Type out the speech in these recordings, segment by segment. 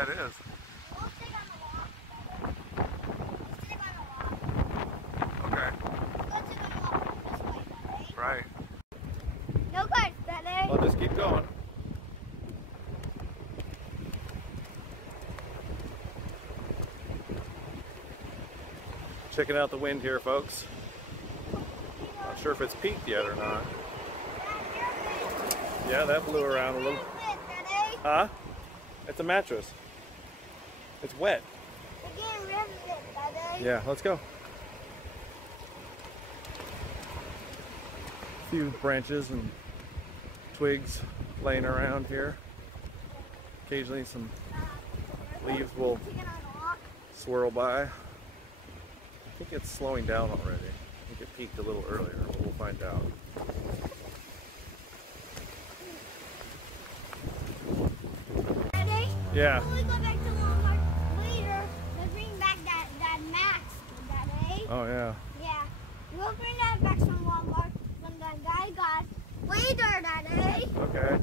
Yeah, it is. We'll stay on the walk. Stay on the walk. Okay. Let's go walk this way, Daddy. Right. No cars, Daddy. Well, just keep going. Checking out the wind here, folks. Not sure if it's peaked yet or not. Yeah, that blew around a little. Huh? It's a mattress. It's wet. We're getting rid of it, Daddy. Yeah, let's go. A few branches and twigs laying around here. Occasionally some leaves will swirl by. I think it's slowing down already. I think it peaked a little earlier, but we'll find out. Daddy? Yeah. When we go back to Walmart later, we'll bring back that mask, Daddy. Oh, yeah. Yeah. We'll bring that back from Walmart when the guy got later, Daddy. Okay.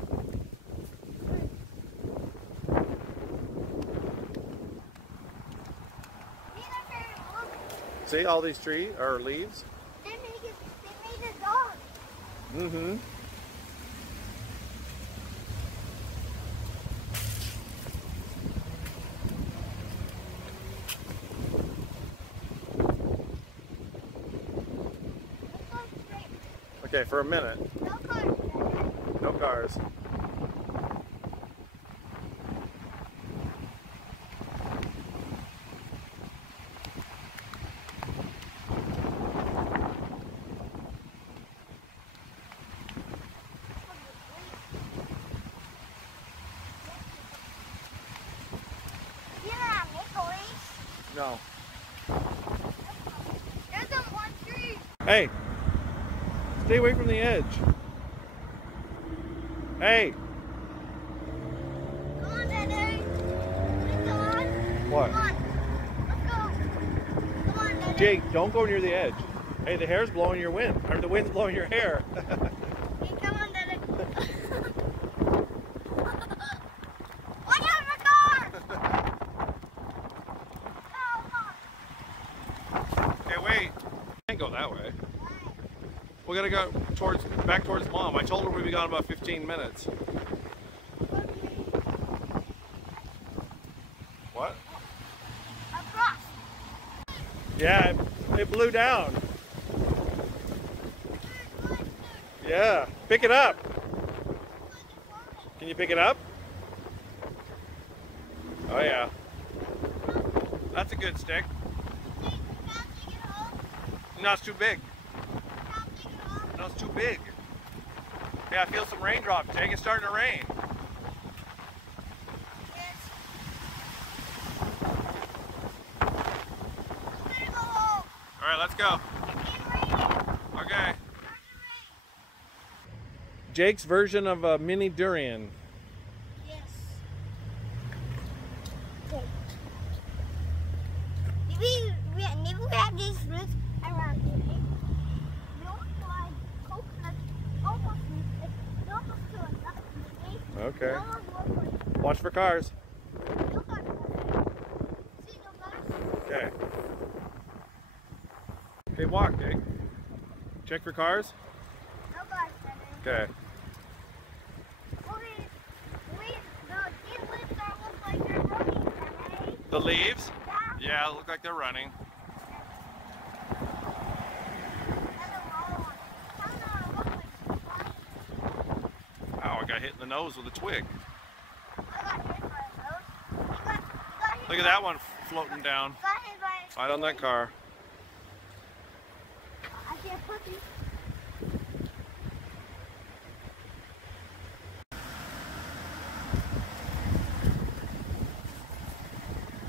See all these trees or leaves? They made a dog. Mm-hmm. Okay, for a minute. No cars, Daddy. No cars. No. There's a one tree. Hey! Stay away from the edge. Hey! Come on, Daddy. It's on. What? Come on. Let's go. Come on, Daddy. Jake, don't go near the edge. Hey, the hair's blowing your wind. Or the wind's blowing your hair. Hey, come on, Daddy. Watch out for cars! Hey, wait. Can't go that way. We gotta go back towards Mom. I told her we'd be gone about 15 minutes. What? Across. Yeah, it blew down. Yeah, pick it up. Can you pick it up? Oh yeah. That's a good stick. No, it's too big. No, it's too big. Yeah, I feel some raindrops, Jake. It's starting to rain. All right, let's go. Okay. Jake's version of a mini durian. Yes. Okay. Maybe we have these fruits around here. We almost like coconuts, almost to a nut, maybe. Okay. We almost look like Watch for cars. no cars. See no cars? Okay. Okay, walk, Jake. Check for cars. No cars, Daddy. Okay. The leaves look like they're running, Daddy. The leaves? Yeah. Yeah, look like they're running. Ow, I got hit in the nose with a twig. Look at that one floating down. Right on that car. I can't put these.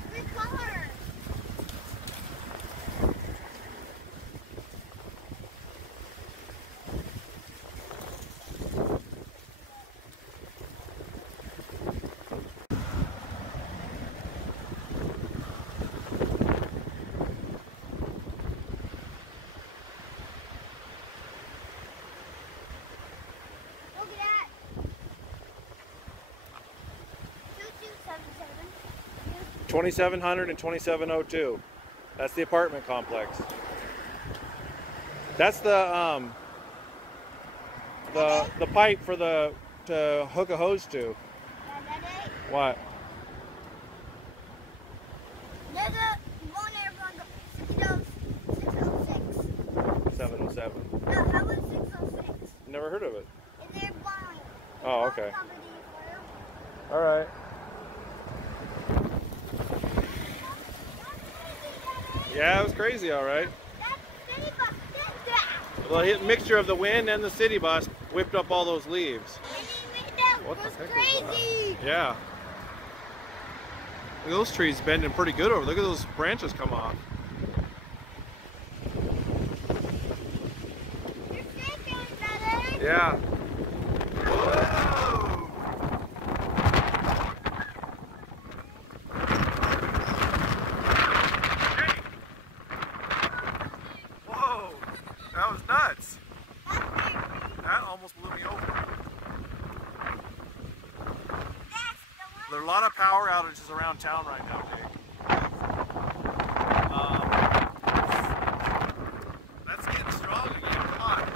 Three colors. 2700 and 2702. That's the apartment complex. That's the pipe for to hook a hose to. What? There's a one there from 606. 707. No, how about 606? Never heard of it. And they're buying. Oh, okay. All right. Yeah, it was crazy, all right. Well, a mixture of the wind and the city bus whipped up all those leaves. What the heck is that? Yeah. Look at those trees bending pretty good over. Look at those branches come off. Yeah. Whoa, that was nuts. That almost blew me over. There are a lot of power outages around town right now, Jake. That's getting strong again. Come on.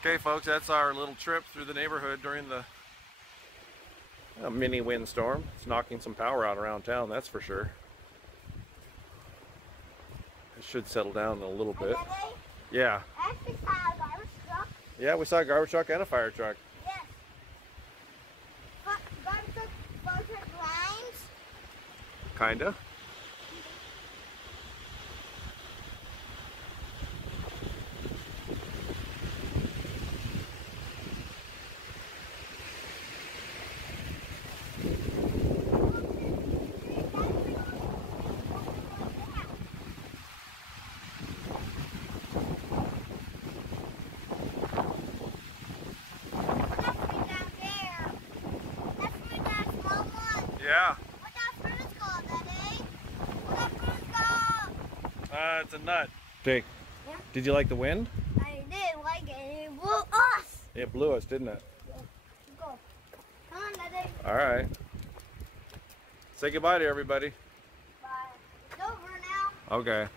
Okay, folks, that's our little trip through the neighborhood during the mini windstorm. It's knocking some power out around town, that's for sure. It should settle down in a little bit. Yeah. Actually saw a garbage truck. Yeah, we saw a garbage truck and a fire truck. Yes. Garbage truck lines. Kinda. Yeah. What that fruit is called, Daddy? What that fruit is called? It's a nut. Jake, Yeah? did you like the wind? I did like it. It blew us. It blew us, didn't it? Yeah. Go. Come on, Daddy. All right. Say goodbye to everybody. Bye. It's over now. Okay.